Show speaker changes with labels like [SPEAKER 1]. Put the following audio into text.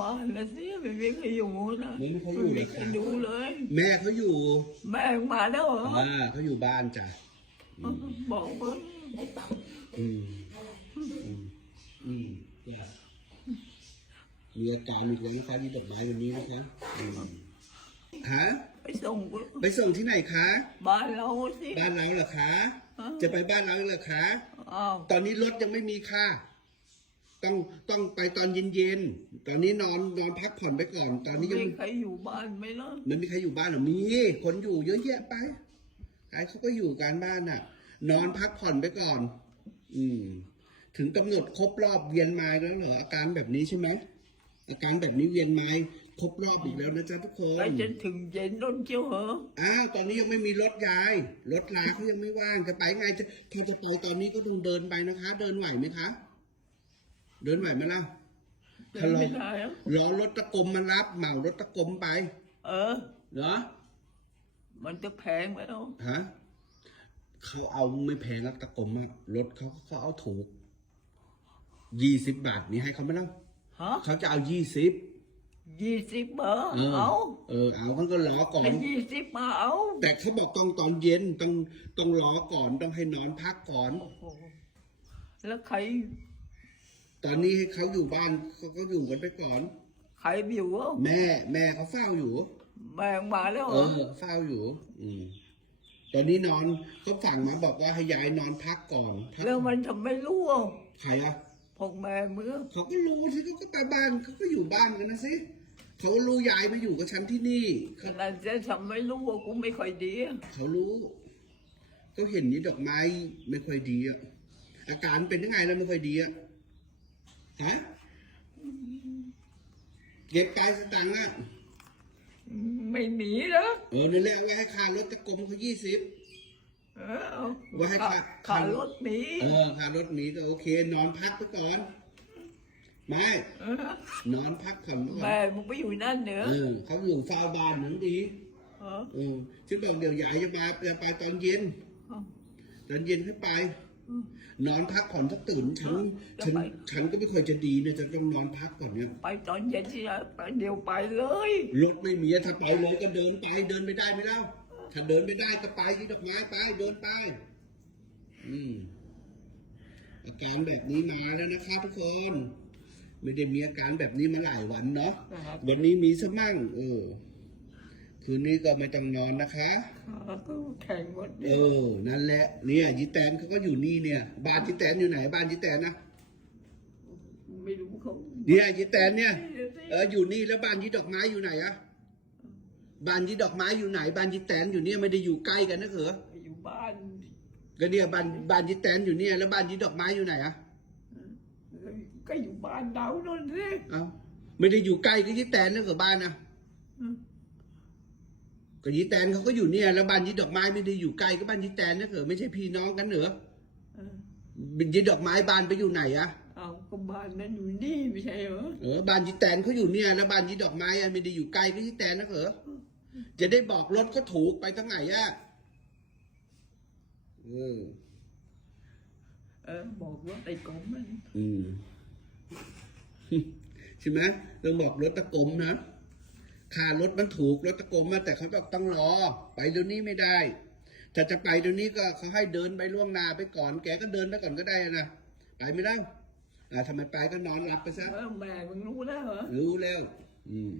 [SPEAKER 1] บ้านนะสิไม่มีใครอยู่นะ
[SPEAKER 2] ไม่มีใครอยู่เลย
[SPEAKER 1] ไม่มีใค
[SPEAKER 2] ค
[SPEAKER 1] ร
[SPEAKER 2] รับ
[SPEAKER 1] ดูเลย
[SPEAKER 2] แม่เขาอยู่
[SPEAKER 1] แม่มาแล้วเหรอ
[SPEAKER 2] อ่าเขาอยู่บ้านจ้ะ
[SPEAKER 1] บอกว่า
[SPEAKER 2] อืมอืมอืมจ้ะมีอาการอีกแล้วนะคะที่ดอกไม้วันนี้นะคะอืมฮะ
[SPEAKER 1] ไปส่ง
[SPEAKER 2] ไปส่งที่ไหนคะ
[SPEAKER 1] บ้านเราสิ
[SPEAKER 2] บ้านเราเหรอคะ
[SPEAKER 1] ฮะ
[SPEAKER 2] จะไปบ้านเราเหรอคะ
[SPEAKER 1] อ้าว
[SPEAKER 2] ตอนนี้รถยังไม่มีค่ะ ต้องต้องไปตอนเย็นๆ ตอนนี้นอนนอนพักผ่อนไปก่อน ตอนนี้ยัง
[SPEAKER 1] มีใครอยู่บ้านไหมล่ะ
[SPEAKER 2] ไม่มีใครอยู่บ้านหรอมีคนอยู่เยอะแยะไปใครเขาก็อยู่การบ้านน่ะ นอนพักผ่อนไปก่อน อืม ถึงกำหนดครบรอบเวียนมาแล้วเหรออาการแบบนี้ใช่ไหมอาการแบบนี้เวียนมาครบรอบอีกแล้วนะจ๊ะทุกคน
[SPEAKER 1] ไปจนถึงเย็นต้นเจียวเหรอ
[SPEAKER 2] อ้าวตอนนี้ยังไม่มีรถยายรถลาเขายังไม่ว่างจะไปไงจะถ้าจะไปตอนนี้ก็ต้องเดินไปนะคะ เดินไหวไหมคะ เดินไหวไหมล่ะ
[SPEAKER 1] เดิ
[SPEAKER 2] ถ้านรอ
[SPEAKER 1] ไม่ได้อะ
[SPEAKER 2] รอรถตะกรมมารับเหมารถตะกรมไป
[SPEAKER 1] เออ
[SPEAKER 2] เหรอ
[SPEAKER 1] มันจะแพงไหมเนาะ
[SPEAKER 2] ฮะเขาเอาไม่แพงแล้วตะกรมอะรถเขาเขาเอาถูกยี่สิบบาทนี่ให้เขาไหมล่ะ
[SPEAKER 1] ฮะ
[SPEAKER 2] เขาจะเอายี่สิบ
[SPEAKER 1] ยี่สิบเบอร์
[SPEAKER 2] เออ
[SPEAKER 1] เอา
[SPEAKER 2] เออเอาเขาก็รอก่อ
[SPEAKER 1] ให้
[SPEAKER 2] น
[SPEAKER 1] ยี่สิบมาเอา
[SPEAKER 2] แต่เขาบอกต้องตอนเย็นต้องต้องรอก่อนต้องให้นอนพักก่อน
[SPEAKER 1] โอ้โหแล้วใคร
[SPEAKER 2] ตอนนี้ให้เขาอยู่บ้านเขาก็อยู่กันไปก่อน
[SPEAKER 1] ใครอยู่วะ
[SPEAKER 2] แม่ แม่เขาเฝ้าอยู่
[SPEAKER 1] แม่งมาแล้วเห
[SPEAKER 2] เอ
[SPEAKER 1] รอ
[SPEAKER 2] อเฝ้าอยู่ อืมตอนนี้นอนเขาสั่งมาบอกว่าให้ยายนอนพักก่อนพัก
[SPEAKER 1] แล้วมันทำไม่รู้อะ
[SPEAKER 2] ใครอะ
[SPEAKER 1] พวกแม่เมื่อ
[SPEAKER 2] เขาก็รู้ที่เขาก็ไปบ้านเขาก็อยู่บ้านกันนะสิเขาก็รู้ยายมาอยู่กับฉันที่นี่
[SPEAKER 1] ขนาดจะทำไม่รู้ว่ากูไม่ค่อยดีอะ
[SPEAKER 2] เขารู้เขาเห็นนี่ดอกไม้ไม่ค่อยดีอะอาการเป็นยังไงแล้วไม่ค่อยดีอะ ฮะเก็บกายสตังค์ละ
[SPEAKER 1] ไม่หนีแล้ว
[SPEAKER 2] เออนี่นแหละไว้ให้ค่ารถตะกรมเขายี่สิบ
[SPEAKER 1] เออเอา
[SPEAKER 2] ว่าให้
[SPEAKER 1] ขา
[SPEAKER 2] ขา
[SPEAKER 1] ขารถหนี
[SPEAKER 2] เออค่ารถหนีก็โอเค นอนพักไปก่อน ไม่
[SPEAKER 1] เออน
[SPEAKER 2] อนพักก่อนไปก่อน
[SPEAKER 1] แม่มึงไปอยู่นั่นเหนือ
[SPEAKER 2] เออเขาอยู่เฝ้าบ้านหนังดี
[SPEAKER 1] เออ
[SPEAKER 2] เออฉันบอกเดี๋ยวยายจะมาจะไปตอนเย็น
[SPEAKER 1] เอา
[SPEAKER 2] ตอนเย็นให้ไป นอนพักผ่อนสักตื่นฉัน
[SPEAKER 1] จะ
[SPEAKER 2] ฉัน
[SPEAKER 1] ไป
[SPEAKER 2] ฉันก็ไม่ค่อยจะดีเนี่ยจะต้องนอนพักก่อนเนี่ย
[SPEAKER 1] ไปตอนเย็นที่ไหนไปเดียวไปเลย
[SPEAKER 2] รถไม่มีถ้าไปเลยก็เดินไปเดินไม่ได้ไหมเล่าถ้าเดินไม่ได้ก็ไปที่ดอกไม้ไปเดินไป อืมอาการแบบนี้มาแล้วนะคะทุกคน ไม่ได้มีอาการแบบนี้มาหลายวันเนาะ
[SPEAKER 1] นะครับ
[SPEAKER 2] วันนี้มีสมั่งเออ คืนนี้ก็ไม่ต้องนอนนะคะ
[SPEAKER 1] ขาก็แข็งหมด
[SPEAKER 2] เออนั่นแหละเนี่ยยิแตนเขาก็อยู่นี่เนี่ย บ้านยิแตนอยู่ไหน บ้านยิแตนนะ
[SPEAKER 1] ไม่รู้เขา
[SPEAKER 2] เนี่ยยิแตนเนี่ยเอออยู่นี่แล้วบ้านยิดอกไม้อยู่ไหนอะบ้านยิดอกไม้อยู่ไหน บ้านยิแตนอยู่เนี่ยไม่ได้อยู่ใกล้กันนะเหรอ
[SPEAKER 1] อยู่บ้าน
[SPEAKER 2] ก็เนี่ยบ้านบ้านยิแตนอยู่เนี่ยแล้วบ้านยิดอกไม้อยู่ไหนอะ
[SPEAKER 1] ก็อยู่บ้านดาวนั่นสิ
[SPEAKER 2] เอ้าไม่ได้อยู่ใกล้กับยิแตนนะเหรอบ้านนะ
[SPEAKER 1] อืม
[SPEAKER 2] ก็ยิแตนเขาก็อยู่เนี่ยแล้วบ้านยิดอกไม้ไม่ได้อยู่ใกล้กับบ้านยิแตนนะเหรอไม่ใช่พี่น้องกันเหรอ
[SPEAKER 1] เออ
[SPEAKER 2] ยิดอกไม้บ้านไปอยู่ไหนอะ
[SPEAKER 1] เอาก็บ้านนั้นอยู่นี่ไม่ใช่เหรอ
[SPEAKER 2] เออบ้านยิแตนเขาอยู่เนี่ยแล้วบ้านยิดอกไม้อะไม่ได้อยู่ไกลกับยิแตนนะเหรอจะได้บอกรถก็ถูกไปทางไหนอะเออ
[SPEAKER 1] เออบอกว่าไอ้กลมมัน
[SPEAKER 2] อืมใช่ไหมต้องบอกรถตะกรมนะ ค่ารถมันถูกรถตะกรมมาแต่เขาบอกต้องรอ ไปเดี๋ยวนี้ไม่ได้ ถ้าจะไปเดี๋ยวนี้ก็เขาให้เดินไปล่วงหน้าไปก่อน แกก็เดินไปก่อนก็ได้นะไปไม่ได้อ่าทำไมไปก็นอนหลับไปซะ
[SPEAKER 1] เออแม่มึงรู้แล้วเหรอ
[SPEAKER 2] รู้แล้ว อืม